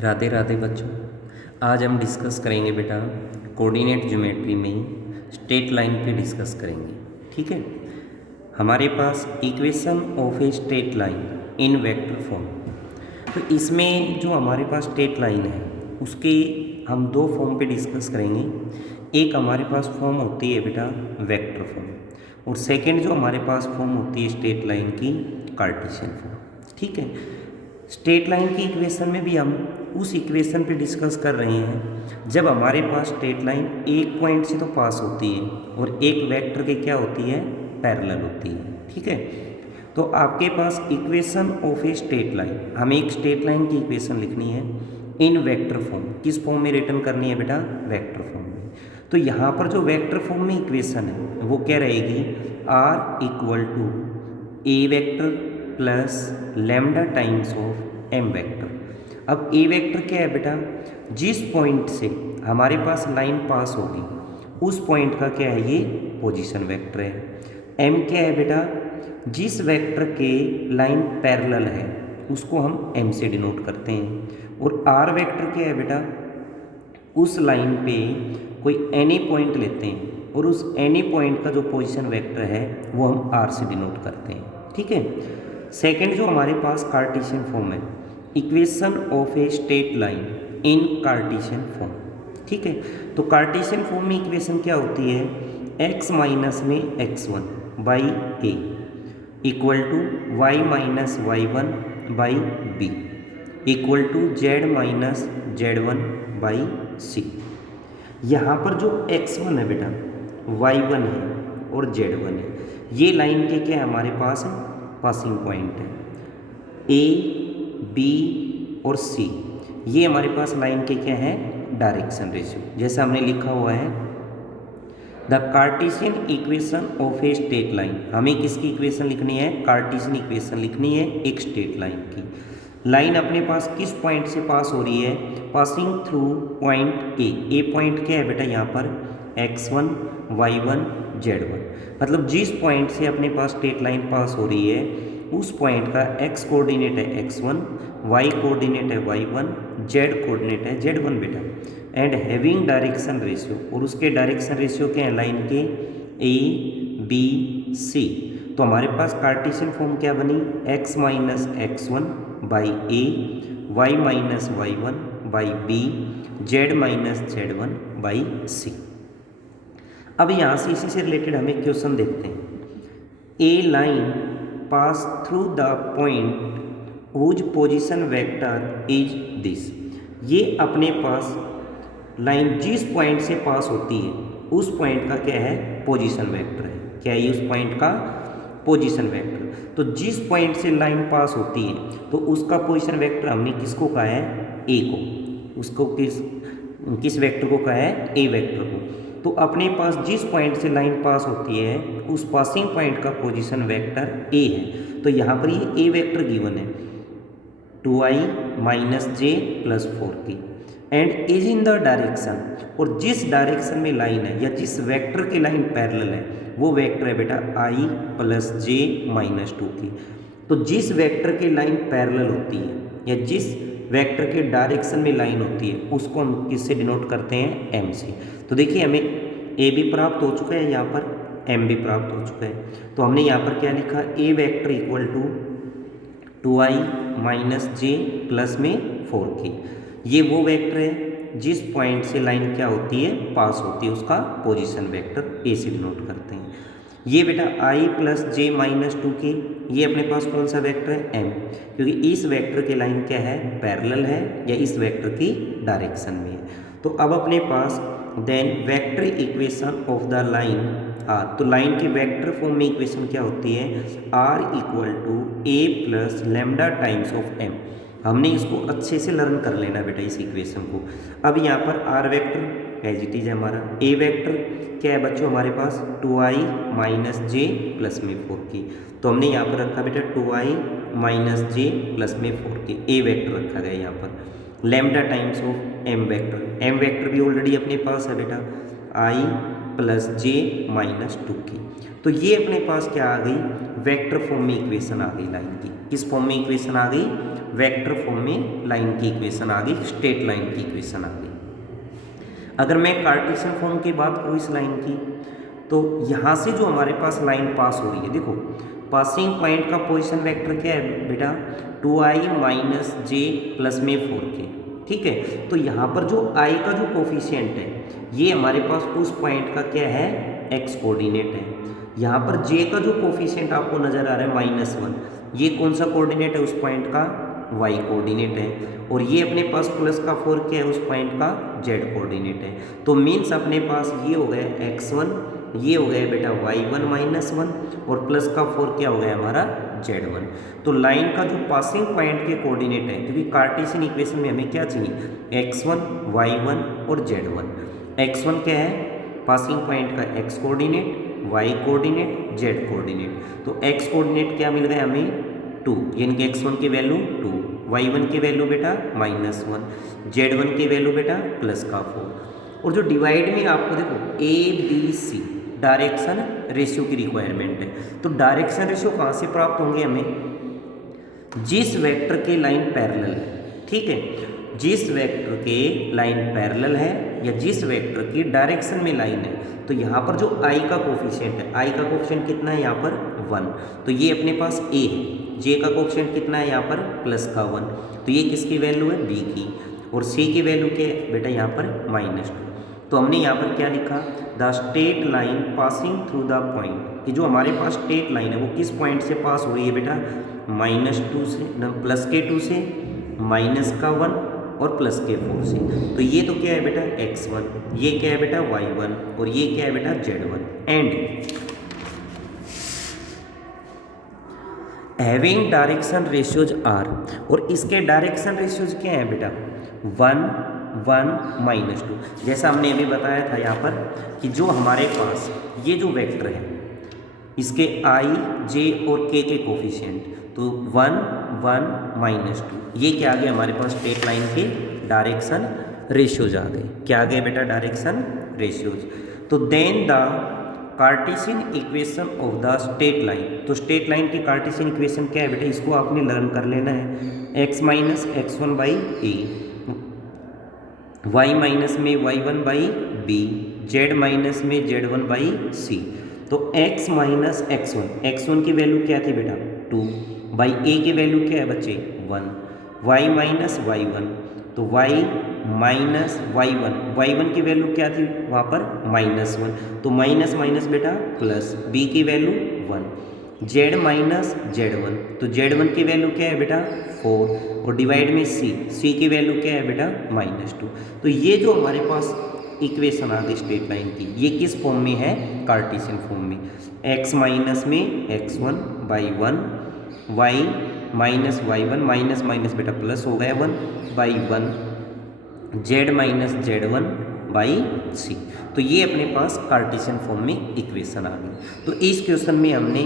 राधे राधे बच्चों। आज हम डिस्कस करेंगे बेटा कोऑर्डिनेट ज्योमेट्री में स्ट्रेट लाइन पे डिस्कस करेंगे। ठीक है, हमारे पास equation of a straight line in vector form. तो इसमें जो हमारे पास स्ट्रेट लाइन है उसके हम दो फॉर्म पे डिस्कस करेंगे। एक हमारे पास फॉर्म होती है बेटा वेक्टर फॉर्म, और सेकंड जो हमारे पास फॉर्म होती है स्ट्रेट लाइन की कार्टेशियन फॉर्म। ठीक है, स्ट्रेट लाइन की इक्वेशन में भी हम उस इक्वेशन पे डिस्कस कर रहे हैं जब हमारे पास स्ट्रेट लाइन एक पॉइंट से तो पास होती है और एक वेक्टर के क्या होती है, पैरेलल होती है। ठीक है, तो आपके पास equation of a straight line, हमें एक स्ट्रेट लाइन की इक्वेशन लिखनी है इन वेक्टर फॉर्म। किस फॉर्म में रिटर्न करनी है बेटा, वेक्टर फॉर्म में। तो यहाँ पर जो वेक्टर फॉर्म में इक्वेशन है वो क्या रहेगी, r equal to a vector plus lambda times of m vector. अब ए वेक्टर क्या है बेटा, जिस पॉइंट से हमारे पास लाइन पास होगी उस पॉइंट का क्या है, ये पोजीशन वेक्टर है। एम क्या है बेटा, जिस वेक्टर के लाइन पैरेलल है उसको हम एम से डिनोट करते हैं। और आर वेक्टर क्या है बेटा, उस लाइन पे कोई एनी पॉइंट लेते हैं और उस एनी पॉइंट का जो पोजीशन वेक्टर है वो हम आर से डिनोट करते हैं। ठीक है, सेकंड जो हमारे पास कार्टेशियन फॉर्म है, equation of a straight line in Cartesian form. ठीक है, तो कार्टेशियन फॉर्म में इक्वेशन क्या होती है, x माइनस में x1 by a equal to y minus y1 by b equal to z minus z1 by c. यहाँ पर जो x1 है बेटा, y1 है और z1 है, ये लाइन के क्या है हमारे पास पासिंग पॉइंट है। ए बी और सी ये हमारे पास लाइन के क्या है, डायरेक्शन रेशियो। जैसा हमने लिखा हुआ है the Cartesian equation of a straight line. हमें किसकी इक्वेशन लिखनी है, कार्टेशियन इक्वेशन लिखनी है एक स्ट्रेट लाइन की। लाइन अपने पास किस पॉइंट से पास हो रही है, passing through point A. A point क्या है बेटा यहाँ पर, x1 y1 z1। मतलब जिस पॉइंट से अपने पास स्ट्रेट लाइन पास हो रही है उस पॉइंट का x कोऑर्डिनेट है x1, y कोऑर्डिनेट है y1, z कोऑर्डिनेट है z1 बेटा। एंड हैविंग डायरेक्शन रेशियो, और उसके डायरेक्शन रेशियो क्या है लाइन के, a b c। तो हमारे पास कार्टेशियन फॉर्म क्या बनी, x minus x1 by a, y minus y1 by b, z minus z1 by c. अब यहाँ से इसी से रिलेटेड हमें क्वेश्चन देखते हैं। A line pass through the point whose position vector is this. ये अपने पास लाइन जिस पॉइंट से पास होती है उस पॉइंट का क्या है, पोजीशन वेक्टर है। क्या है, उस पॉइंट का पोजीशन वेक्टर। तो जिस पॉइंट से लाइन पास होती है तो उसका पोजीशन वेक्टर हमने किसको कहा है, ए को। उसको किस वेक्टर को कहा है, ए वेक्टर को। तो अपने पास जिस पॉइंट से लाइन पास होती है उस पासिंग पॉइंट का पोजीशन वेक्टर ए है। तो यहाँ पर ये ए वेक्टर गिवन है 2i minus j plus 4k and is in the direction. और जिस डायरेक्शन में लाइन है या जिस वेक्टर की लाइन पैरेलल है वो वेक्टर है बेटा i plus J minus 2k। तो जिस वेक्टर की लाइन पैरेलल होती है या जिस वेक्टर के डायरेक्शन में लाइन होती है उसको हम किससे डिनोट करते हैं, m से। तो देखिए हमें a भी प्राप्त हो चुका है, यहाँ पर m भी प्राप्त हो चुका है। तो हमने यहाँ पर क्या लिखा, a vector equal to 2i minus j plus में 4k। ये वो वेक्टर है जिस पॉइंट से लाइन क्या होती है, पास होती है, उसका पोजीशन वेक्टर ए से डिनोट करते हैं। ये बेटा i plus J minus 2k ये अपने पास कौन सा वेक्टर है, m, क्योंकि इस वेक्टर की लाइन क्या है, पैरेलल है या इस वेक्टर की डायरेक्शन में है। तो अब अपने पास then vector equation of the line r. तो लाइन के वेक्टर फॉर्म में इक्वेशन क्या होती है, r equal to a plus lambda times of m। हमने इसको अच्छे से लर्न कर लेना बेटा इस इक्वेशन को। अब यहाँ पर r vector as it is है हमारा, a वेक्टर क्या है बच्चों हमारे पास 2i माइनस जे प्लस में 4k। तो हमने यहाँ पर रखा बेटा 2i माइनस जे प्लस में 4k, a वेक्टर रखा गया यहाँ पर। Lambda times of m vector, m vector भी ऑलरेडी अपने पास है बेटा i plus J minus 2k। तो ये अपने पास क्या आ गई, वेक्टर फॉर्म में इक्वेशन आ गई लाइन की। किस फॉर्म में इक्वेशन आ गई, वेक्टर फॉर्म में लाइन की इक्वेशन आ गई, स्ट्रेट लाइन की इक्वेशन आ गई। अगर मैं कार्टेशियन फॉर्म की बात करूँ इस लाइन की, तो यहाँ से जो हमारे पास लाइन पास हो रही है, देखो पासिंग पॉइंट का पोजीशन वेक्टर क्या है बेटा, 2i माइनस जे प्लस में 4k, ठीक है। तो यहाँ पर जो i का जो कोफिशिएंट है ये हमारे पास उस पॉइंट का क्या है, x कोऑर्डिनेट है। यहाँ पर j का जो कोफिशिएंट आपको नज़र आ रहा है -1, ये कौन सा कोऑर्डिनेट है उस पॉइंट का, y कोऑर्डिनेट है। और ये अपने पास प्लस का 4 क्या है उस पॉइंट का z कोऑर्डिनेट है। तो मीन्स अपने पास ये हो गया x1, ये हो गया बेटा y1 -1 और प्लस का 4 क्या हो गया हमारा z1। तो लाइन का जो पासिंग पॉइंट के कोऑर्डिनेट है, क्योंकि कार्टेशियन इक्वेशन में हमें क्या चाहिए, x1 y1 और z1। x1 क्या है, पासिंग पॉइंट का x coordinate, y coordinate, z coordinate. तो x कोऑर्डिनेट क्या मिल गया हमें 2, यानी कि x1 की वैल्यू 2, y1 की वैल्यू बेटा -1, z1 की वैल्यू बेटा प्लस का 4। और जो डिवाइड में आपको देखो a b c direction ratio की रिक्वायरमेंट है। तो डायरेक्शन रेशियो कहाँ से प्राप्त होंगे हमें, जिस वेक्टर के लाइन पैरेलल है, ठीक है, जिस वेक्टर के लाइन पैरेलल है या जिस वेक्टर की डायरेक्शन में लाइन है। तो यहाँ पर जो i का कोफिशिएंट है, i का कोफिशिएंट कितना है यहाँ पर 1, तो ये अपने पास a है। j का कोफिशिएंट कितना है यहाँ पर प्लस का 1, तो ये किसकी वैल्यू है, b की। और c की वैल्यू क्या है बेटा यहाँ पर -2। तो हमने यहाँ पर क्या लिखा, the straight line passing through the point, कि जो हमारे पास स्ट्रेट लाइन है वो किस पॉइंट से पास हो रही है बेटा, -2 से, प्लस के 2 से, माइनस का 1 और प्लस के 4 से। तो ये तो क्या है बेटा x1, ये क्या है बेटा y1 और ये क्या है बेटा z1। And having direction ratios are, और इसके डायरेक्शन रेशियोज क्या है बेटा 1 1 -2। जैसा हमने अभी बताया था यहाँ पर कि जो हमारे पास ये जो वेक्टर है इसके i j और k के कोफिशिएंट, तो 1 1 -2, ये क्या आ गया हमारे पास स्ट्रेट लाइन के डायरेक्शन रेशियोज आ गए। क्या आ गए बेटा डायरेक्शन रेशियोज। तो then the Cartesian equation of the straight line, तो स्ट्रेट लाइन की कार्टेशियन इक्वेशन क्या है बेटा, इसको आपने लर्न कर लेना है, x minus x1 by a, y minus में y1 by b, z minus में z1 बाई सी। तो x माइनस x1 की वैल्यू क्या थी बेटा 2, बाई a की वैल्यू क्या है बच्चे 1, y माइनस y1, तो y माइनस y1 की वैल्यू क्या थी वहाँ पर -1, तो माइनस माइनस बेटा प्लस, b की वैल्यू 1, z माइनस z1, तो z1 की वैल्यू क्या है बेटा 4 और डिवाइड में c की वैल्यू क्या है बेटा -2। तो ये जो हमारे पास इक्वेशन आ गई स्ट्रेट लाइन की, ये किस फॉर्म में है, कार्टेशियन फॉर्म में। x माइनस में x1 by 1, y minus y1 minus minus बेटा प्लस हो गया 1 by 1, z minus z1 by c। तो ये अपने पास कार्टेशियन फॉर्म में इक्वेशन आ गई। तो इस क्वेश्चन में हमने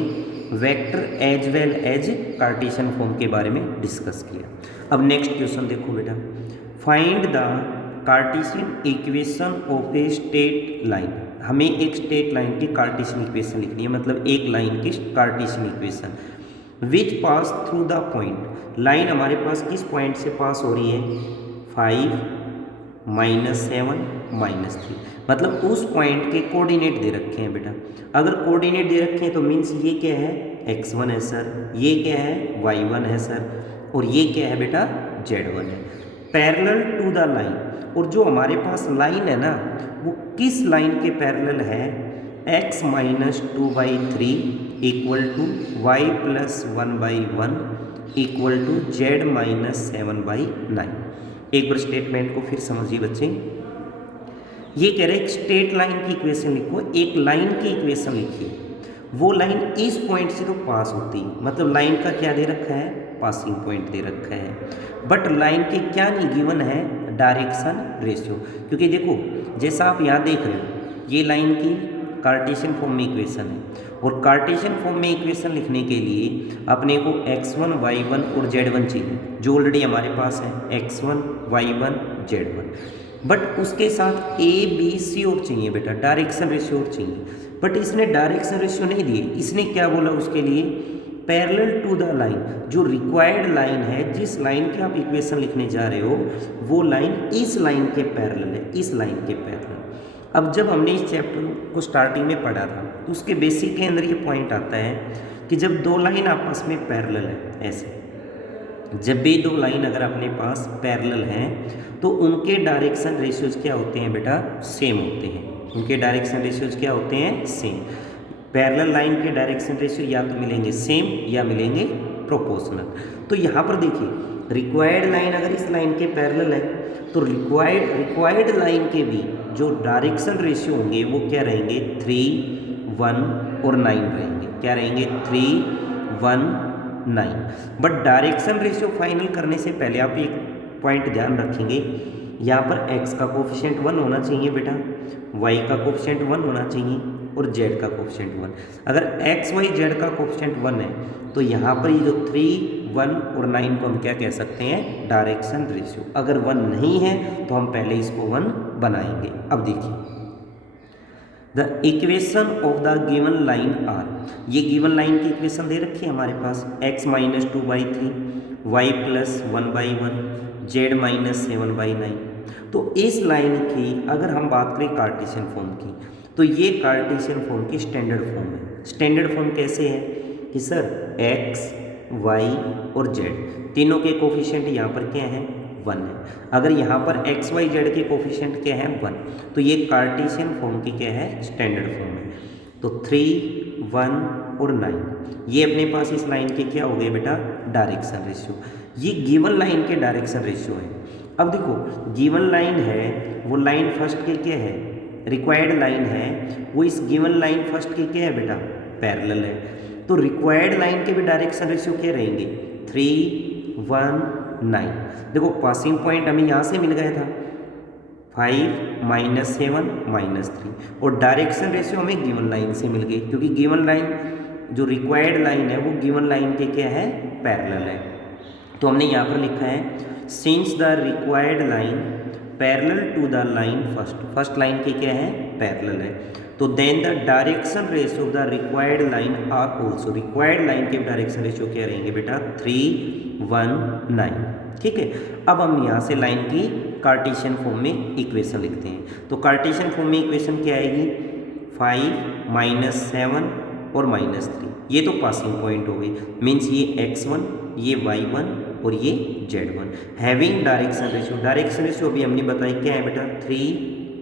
vector as well as Cartesian form के बारे में डिस्कस किया। अब नेक्स्ट क्वेश्चन देखो बेटा, find the Cartesian equation of a straight line. हमें एक स्ट्रेट लाइन की कार्टेशियन इक्वेशन लिखनी है, मतलब एक लाइन की Cartesian equation which pass through the point. Line हमारे पास किस पॉइंट से पास हो रही है, 5 -7 -3, मतलब उस पॉइंट के कोऑर्डिनेट दे रखे हैं बेटा। अगर कोऑर्डिनेट दे रखे हैं तो मीन्स ये क्या है x1 है सर, ये क्या है y1 है सर, और ये क्या है बेटा z1 है, पैरेलल टू द लाइन। और जो हमारे पास लाइन है ना वो किस लाइन के पैरेलल है, x minus 2/3 equal to y plus 1/1 equal to z minus 7/9। एक बार स्टेटमेंट को फिर समझिए बच्चे, ये कह रहे हैं स्ट्रेट लाइन की इक्वेशन लिखो, एक लाइन की इक्वेशन लिखिए, वो लाइन इस पॉइंट से तो पास होती है, मतलब लाइन का क्या दे रखा है, पासिंग पॉइंट दे रखा है, बट लाइन के क्या नहीं गिवन है, डायरेक्शन रेशियो। क्योंकि देखो जैसा आप यहाँ देख रहे हो ये लाइन की कार्टेशियन फॉर्म में इक्वेशन है, और कार्टेशियन फॉर्म में इक्वेशन लिखने के लिए अपने को x1 y1 और z1 चाहिए, जो ऑलरेडी हमारे पास है x1 y1 z1, बट उसके साथ a b c और चाहिए बेटा, डायरेक्शन रेशियो और चाहिए। बट इसने डायरेक्शन रेशियो नहीं दिए, इसने क्या बोला उसके लिए पैरेलल टू द लाइन, जो रिक्वायर्ड लाइन है, जिस लाइन के आप इक्वेशन लिखने जा रहे हो वो लाइन इस लाइन के पैरेलल है, इस लाइन के पैरेलल। अब जब हमने इस चैप्टर को स्टार्टिंग में पढ़ा था तो उसके बेसिक के अंदर ये पॉइंट आता है कि जब दो लाइन आपस में पैरेलल है, ऐसे जब भी दो लाइन अगर अपने पास पैरेलल हैं तो उनके डायरेक्शन रेशियोज क्या होते हैं बेटा, सेम होते हैं। उनके डायरेक्शन रेशियोज क्या होते हैं, सेम। पैरेलल लाइन के डायरेक्शन रेशियो या तो मिलेंगे सेम या मिलेंगे प्रोपोर्शनल। तो यहाँ पर देखिए, रिक्वायर्ड लाइन अगर इस लाइन के पैरेलल है तो रिक्वायर्ड लाइन के भी जो डायरेक्शन रेशियो होंगे वो क्या रहेंगे, 3, 1 और 9 रहेंगे। क्या रहेंगे, 3, 1, 9। बट डायरेक्शन रेशियो फाइनल करने से पहले आप एक पॉइंट ध्यान रखेंगे, यहाँ पर x का कोफिशिएंट 1 होना चाहिए बेटा, y का कोफिशिएंट 1 होना चाहिए और z का कोफिशिएंट 1। अगर x, y, z का कोफिशिएंट 1 है तो यहाँ पर ये जो 3, 1 और 9 को हम क्या कह सकते हैं, डायरेक्शन रेशियो। अगर 1 नहीं है तो हम पहले इसको 1 बनाएंगे। अब देखिए, the equation of the given line are, ये गिवन लाइन की इक्वेशन दे रखी है हमारे पास, x - 2/3, y + 1/1, z - 7/9। तो इस लाइन की अगर हम बात करें कार्टेशियन फॉर्म की, तो ये कार्टेशियन फॉर्म की स्टैंडर्ड फॉर्म है। स्टैंडर्ड फॉर्म कैसे है कि सर x, y और z तीनों के कोफिशिएंट यहाँ पर क्या है, 1 है। अगर यहाँ पर x, y, z के कोफिशिएंट क्या है, 1, तो ये कार्टेशियन फॉर्म की क्या है, स्टैंडर्ड फॉर्म है। तो 3, 1 और 9 ये अपने पास इस लाइन के क्या हो गए बेटा, डायरेक्शन रेशियो। ये गिवन लाइन के डायरेक्शन रेशियो है। अब देखो, गिवन लाइन है वो लाइन फर्स्ट के क्या है, रिक्वायर्ड लाइन है वो इस गिवन लाइन फर्स्ट के क्या है बेटा, पैरेलल है। तो रिक्वायर्ड लाइन के भी डायरेक्शन रेशियो क्या रहेंगे, 3, 1, 9। देखो पासिंग पॉइंट हमें यहाँ से मिल गया था, 5 - 7 - 3, और डायरेक्शन रेशियो हमें गिवन लाइन से मिल गई, क्योंकि गिवन लाइन जो रिक्वायर्ड लाइन है वो गिवन लाइन के क्या है, पैरेलल है। तो हमने यहाँ पर लिखा है, since the required line parallel to the line first line के क्या है, पैरेलल है, तो then the direction ratio of the required line are also, required line के डायरेक्शन रेशियो क्या रहेंगे बेटा, 3, 1, 9। ठीक है। अब हम यहाँ से लाइन की कार्टेशियन फॉर्म में इक्वेशन लिखते हैं। तो कार्टेशियन फॉर्म में इक्वेशन क्या आएगी, 5 - 7 और -3, ये तो पासिंग पॉइंट हो गई, मीन्स ये x1, ये y1 और ये z1 having direction ratio. Direction ratio अभी हमने बताया क्या है बेटा, 3,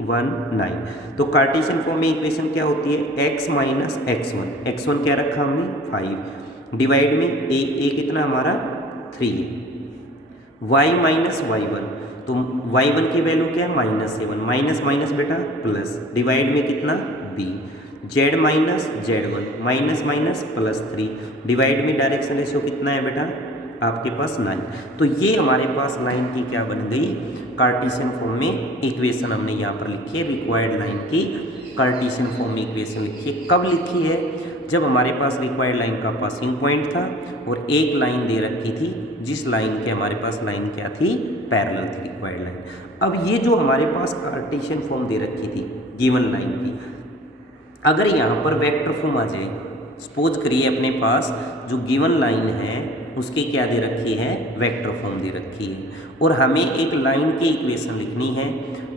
1, 9। तो कार्टेशियन फॉर्म में इक्वेशन क्या होती है, x - x1, x1 क्या रखा हमने, 5, डिवाइड में a कितना हमारा 3 है, y - y1, तो y1 की वैल्यू क्या है, -7, माइनस माइनस बेटा प्लस, डिवाइड में कितना b, z - z1, minus minus +3, divide में डायरेक्शन रेशियो कितना है बेटा आपके पास 9। तो ये हमारे पास लाइन की क्या बन गई, कार्टेशियन फॉर्म में इक्वेशन हमने यहाँ पर लिखी है, रिक्वायर्ड लाइन की कार्टेशियन फॉर्म में इक्वेशन लिखी है। कब लिखी है, जब हमारे पास रिक्वायर्ड लाइन का पासिंग पॉइंट था और एक लाइन दे रखी थी जिस लाइन के हमारे पास लाइन क्या थी, पैरेलल थी रिक्वायर्ड लाइन। अब ये जो हमारे पास कार्टेशियन फॉर्म दे रखी थी गिवन लाइन की, अगर यहाँ पर वेक्टर फॉर्म आ जाए, सपोज करिए अपने पास जो गिवन लाइन है उसकी क्या दे रखी है, वेक्टर फॉर्म दे रखी है, और हमें एक लाइन की इक्वेशन लिखनी है,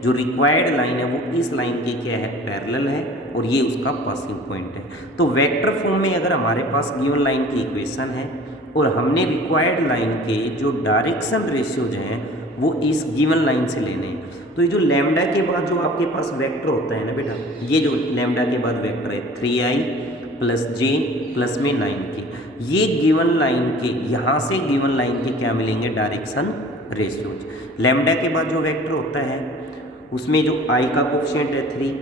जो रिक्वायर्ड लाइन है वो इस लाइन के क्या है, पैरेलल है, और ये उसका पासिंग पॉइंट है। तो वेक्टर फॉर्म में अगर हमारे पास गिवन लाइन की इक्वेशन है और हमने रिक्वायर्ड लाइन के जो डायरेक्शन रेशियोज हैं वो इस गिवन लाइन से लेने हैं, तो ये जो लैम्डा के बाद जो आपके पास वेक्टर होता है ना बेटा, ये जो लैम्डा के बाद वेक्टर है 3i + j प्लस में 9k, ये गिवन लाइन के यहाँ से गिवन लाइन के क्या मिलेंगे, डायरेक्शन रेशियोज। लैम्डा के बाद जो वेक्टर होता है उसमें जो i का कोफिशिएंट है 3,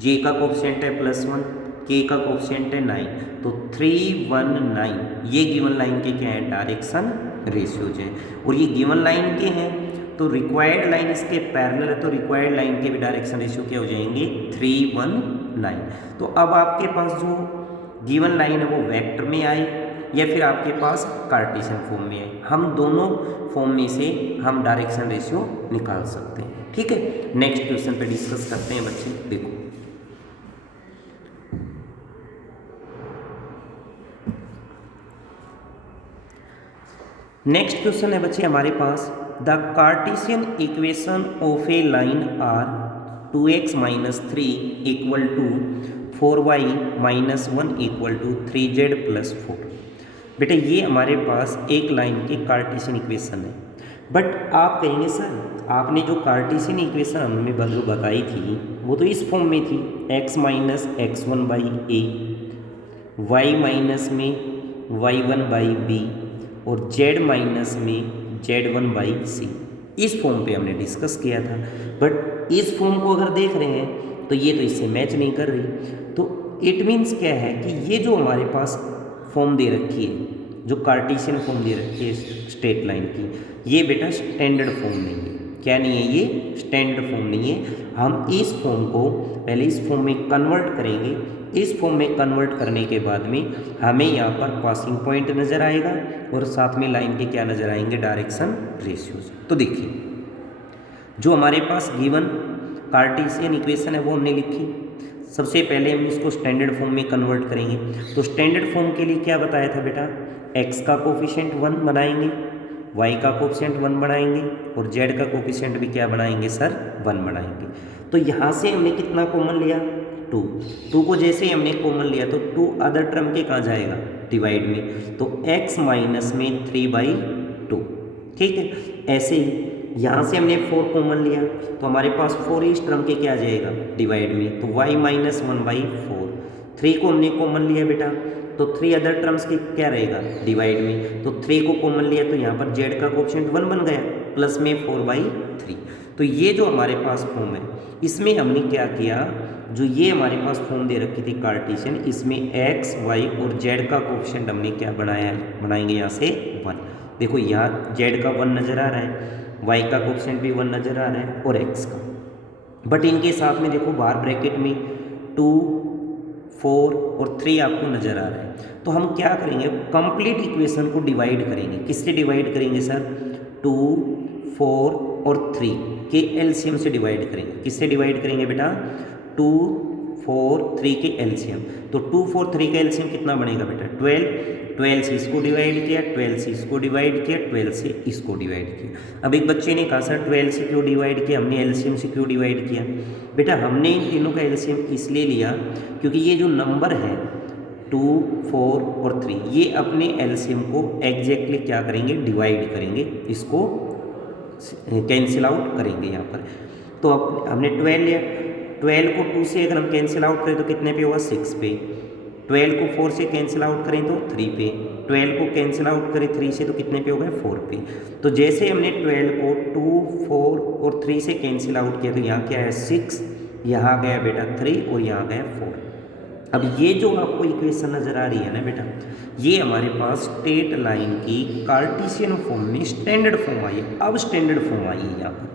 j का कोफिशिएंट है +1, k का कोफिशिएंट है 9, तो 3, 1, 9 ये गिवन लाइन के क्या है, डायरेक्शन रेशियोज हैं। और ये गिवन लाइन के हैं तो रिक्वायर्ड लाइन इसके पैरेलल है, तो रिक्वायर्ड लाइन के भी डायरेक्शन रेशियो क्या हो जाएंगे, 3, 1, 9। तो अब आपके पास जो गिवन लाइन है वो वेक्टर में आई या फिर आपके पास कार्टेशियन फॉर्म में आई, हम दोनों फॉर्म में से हम डायरेक्शन रेशियो निकाल सकते हैं। ठीक है, नेक्स्ट क्वेश्चन पे डिस्कस करते हैं बच्चे। देखो नेक्स्ट क्वेश्चन है बच्चे हमारे पास, the Cartesian equation of a line are 2x minus 3 equal to 4y minus 1 equal to 3z plus 4। बेटा ये हमारे पास एक लाइन की कार्टेशियन इक्वेशन है, बट आप कहेंगे सर आपने जो कार्टेशियन इक्वेशन हमें बताई थी वो तो इस फॉर्म में थी, x minus x one by a, y minus में y1 बाई बी और z माइनस में z1 बाई सी। इस फॉर्म पे हमने डिस्कस किया था, बट इस फॉर्म को अगर देख रहे हैं तो ये तो इससे मैच नहीं कर रही। तो इट मीन्स क्या है कि ये जो हमारे पास फॉर्म दे रखी है, जो कार्टेशियन फॉर्म दे रखी है स्ट्रेट लाइन की, ये बेटा स्टैंडर्ड फॉर्म नहीं है। क्या नहीं है? ये स्टैंडर्ड फॉर्म नहीं है। हम इस फॉर्म को पहले इस फॉर्म में कन्वर्ट करेंगे। इस फॉर्म में कन्वर्ट करने के बाद में हमें यहाँ पर पासिंग पॉइंट नज़र आएगा और साथ में लाइन के क्या नज़र आएंगे? Direction ratios. तो देखिए जो हमारे पास गिवन कार्टेशियन इक्वेशन है वो हमने लिखी। सबसे पहले हम इसको स्टैंडर्ड फॉर्म में कन्वर्ट करेंगे। तो स्टैंडर्ड फॉर्म के लिए क्या बताया था बेटा? x का कोफिशिएंट 1 बनाएंगे, y का कोफिशिएंट 1 बनाएंगे और z का कोफिशिएंट भी क्या बनाएंगे सर? 1 बनाएंगे। तो यहाँ से हमने कितना कॉमन लिया? 2 को जैसे ही हमने कॉमन लिया तो 2 अदर टर्म के कहाँ जाएगा? डिवाइड में। तो x माइनस में 3/2, ठीक है। ऐसे ही यहाँ से हमने 4 कॉमन लिया तो हमारे पास 4 इस टर्म के क्या जाएगा? डिवाइड में। तो y माइनस 1/4। 3 को हमने कॉमन लिया बेटा तो 3 अदर टर्म्स के क्या रहेगा? डिवाइड में। तो 3 को कॉमन लिया तो यहाँ पर z का कोफिशिएंट 1 बन गया प्लस में 4/3। तो ये जो हमारे पास फॉर्म है इसमें हमने क्या किया, जो ये हमारे पास फॉर्म दे रखी थी कार्टेशियन, इसमें x, y और z का कोफिशिएंट हमने क्या बनाया? बनाएंगे यहाँ से 1। देखो यहाँ z का 1 नज़र आ रहा है, y का कोफिशिएंट भी 1 नज़र आ रहा है और x का। बट इनके साथ में देखो बाहर ब्रैकेट में 2, 4 और 3 आपको नज़र आ रहा है। तो हम क्या करेंगे? कंप्लीट इक्वेशन को डिवाइड करेंगे। किससे डिवाइड करेंगे सर? 2, 4 और 3 के एलसीएम से डिवाइड करेंगे। किससे डिवाइड करेंगे बेटा? 2, 4, 3 के एलसीएम। तो 2, 4, 3 का एलसीएम कितना बनेगा बेटा? 12। 12 से इसको डिवाइड किया, 12 से इसको डिवाइड किया, 12 से इसको डिवाइड किया। अब एक बच्चे ने कहा सर 12 से क्यों डिवाइड किया? हमने एलसीएम से क्यों डिवाइड किया? बेटा हमने इन तीनों का एलसीएम इसलिए लिया क्योंकि ये जो नंबर है 2, 4 और 3 ये अपने एलसीएम को एग्जैक्टली क्या करेंगे? डिवाइड करेंगे, इसको कैंसिल आउट करेंगे यहाँ पर। तो अब हमने 12 लिया, 12 को 2 से अगर हम कैंसिल आउट करें तो कितने पे होगा? 6 पे। 12 को 4 से कैंसिल आउट करें तो 3 पे। 12 को कैंसिल आउट करें 3 से तो कितने पे हो गए? 4 पे। तो जैसे हमने 12 को 2, 4 और 3 से कैंसिल आउट किया तो यहाँ क्या है? 6, यहाँ गया बेटा 3 और यहाँ गया 4। अब ये जो आपको इक्वेशन नज़र आ रही है ना बेटा, ये हमारे पास स्ट्रेट लाइन की कार्टेशियन फॉर्म में स्टैंडर्ड फॉर्म आई है। अब स्टैंडर्ड फॉर्म आई है यहाँ पर,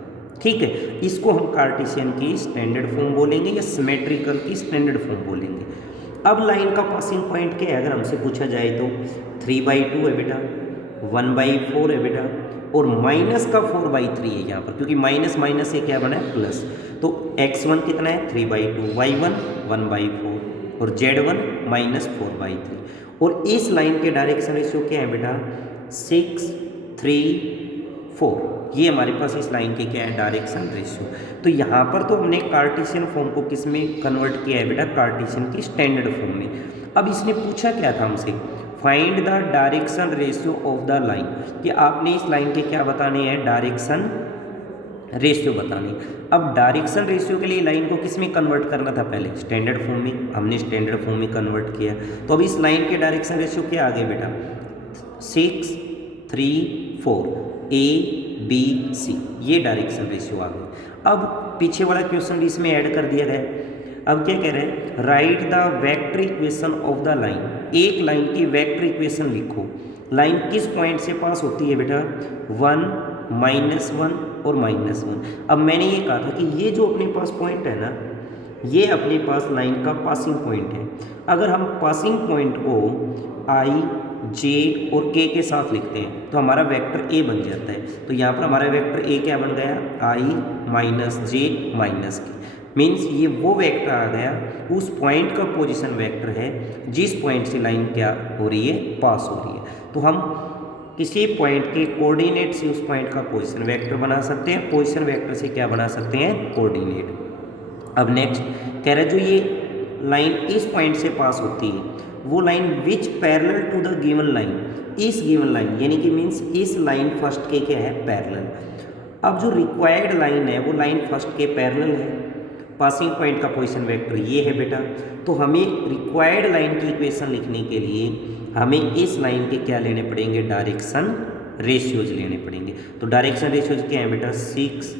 ठीक है। इसको हम कार्टेशियन की स्टैंडर्ड फॉर्म बोलेंगे या सिमेट्रिकल की स्टैंडर्ड फॉर्म बोलेंगे। अब लाइन का पासिंग पॉइंट क्या है अगर हमसे पूछा जाए तो 3/2 है बेटा, 1/4 है बेटा और माइनस का 4/3 है यहाँ पर, क्योंकि माइनस माइनस से क्या बना है? प्लस। तो x1 कितना है? 3/2, y1 1/4 और z1 -4/3। और इस लाइन के डायरेक्शन रेशियो क्या है बेटा? 6, 3, 4। ये हमारे पास इस लाइन के क्या है? Direction ratio. तो यहाँ पर तो हमने कार्टेशियन फॉर्म को किस में कन्वर्ट किया है बेटा? कार्टेशियन की स्टैंडर्ड फॉर्म में। अब इसने पूछा क्या था हमसे? Find the direction ratio of the line, कि आपने इस लाइन के क्या बताने हैं? डायरेक्शन रेशियो बताने। अब डायरेक्शन रेशियो के लिए लाइन को किस में कन्वर्ट करना था? पहले स्टैंडर्ड फॉर्म में। हमने स्टैंडर्ड फॉर्म में कन्वर्ट किया। तो अब इस लाइन के डायरेक्शन रेशियो क्या आ गए बेटा? 6, 3, 4, A, B, C, ये डायरेक्शन रेशियो आ गए। अब पीछे वाला क्वेश्चन इसमें ऐड कर दिया गया। अब क्या कह रहे हैं? Right the vector equation of the line. एक लाइन की वेक्टर इक्वेशन लिखो। लाइन किस पॉइंट से पास होती है बेटा? 1, -1 और -1। अब मैंने ये कहा था कि ये जो अपने पास पॉइंट है ना, ये अपने पास लाइन का पासिंग पॉइंट है। अगर हम पासिंग पॉइंट को I, J और K के साथ लिखते हैं तो हमारा वेक्टर A बन जाता है। तो यहाँ पर हमारा वेक्टर A क्या बन गया? I - J - K। मीन्स ये वो वेक्टर आ गया, उस पॉइंट का पोजीशन वेक्टर है जिस पॉइंट से लाइन क्या हो रही है? पास हो रही है। तो हम किसी पॉइंट के कोऑर्डिनेट से उस पॉइंट का पोजीशन वेक्टर बना सकते हैं, पोजीशन वेक्टर से क्या बना सकते हैं, कोऑर्डिनेट। अब नेक्स्ट कह रहे जो ये लाइन इस पॉइंट से पास होती है वो line which parallel to the given line, इस गिवन लाइन यानी कि मीन्स इस लाइन फर्स्ट के क्या है, पैरेलल। अब जो रिक्वायर्ड लाइन है वो लाइन फर्स्ट के पैरेलल है, पासिंग पॉइंट का पोजीशन वेक्टर ये है बेटा। तो हमें रिक्वायर्ड लाइन की इक्वेशन लिखने के लिए हमें इस लाइन के क्या लेने पड़ेंगे, डायरेक्शन रेशियोज लेने पड़ेंगे। तो डायरेक्शन रेशियोज क्या है बेटा, 6,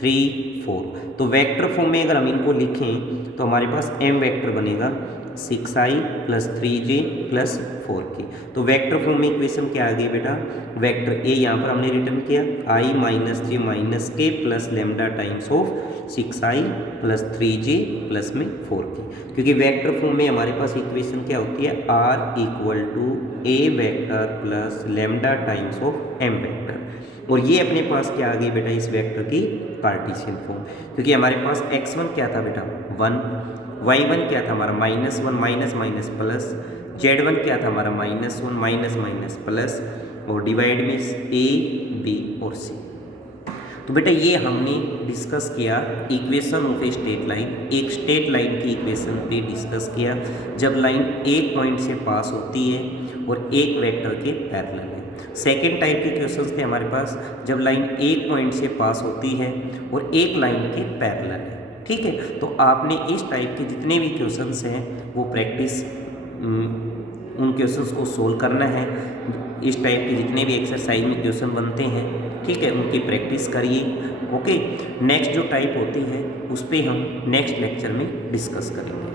3, 4। तो वेक्टर फॉर्म में अगर हम इनको लिखें तो हमारे पास m वेक्टर बनेगा 6i + 3j + 4k। तो वेक्टर फॉर्म में इक्वेशन क्या आ गई बेटा, वेक्टर ए यहाँ पर हमने रिटर्न किया i - j - k + lambda times of 6i + 3j + में 4k। क्योंकि वेक्टर फॉर्म में हमारे पास इक्वेशन क्या होती है, r = a vector + lambda times of m vector. और ये अपने पास क्या आ गई बेटा, इस वेक्टर की कार्टेशियन फॉर्म। क्योंकि हमारे पास x1 क्या था बेटा, 1, y1 क्या था हमारा -1 - प्लस, z1 क्या था हमारा -1 - प्लस, और डिवाइड में a, b और c। तो बेटा ये हमने डिस्कस किया equation of a straight line, एक स्ट्रेट लाइन की इक्वेशन पे डिस्कस किया जब लाइन एक पॉइंट से पास होती है और एक वेक्टर के पैरेलल है। सेकेंड टाइप के क्वेश्चंस थे हमारे पास जब लाइन एक पॉइंट से पास होती है और एक लाइन के पैरेलल है। ठीक है, तो आपने इस टाइप के जितने भी क्वेश्चंस हैं वो प्रैक्टिस उन क्वेश्चंस को सोल्व करना है। इस टाइप के जितने भी एक्सरसाइज में क्वेश्चन बनते हैं, ठीक है, उनकी प्रैक्टिस करिए। ओके, नेक्स्ट जो टाइप होती है उस पर हम नेक्स्ट लेक्चर में डिस्कस करेंगे।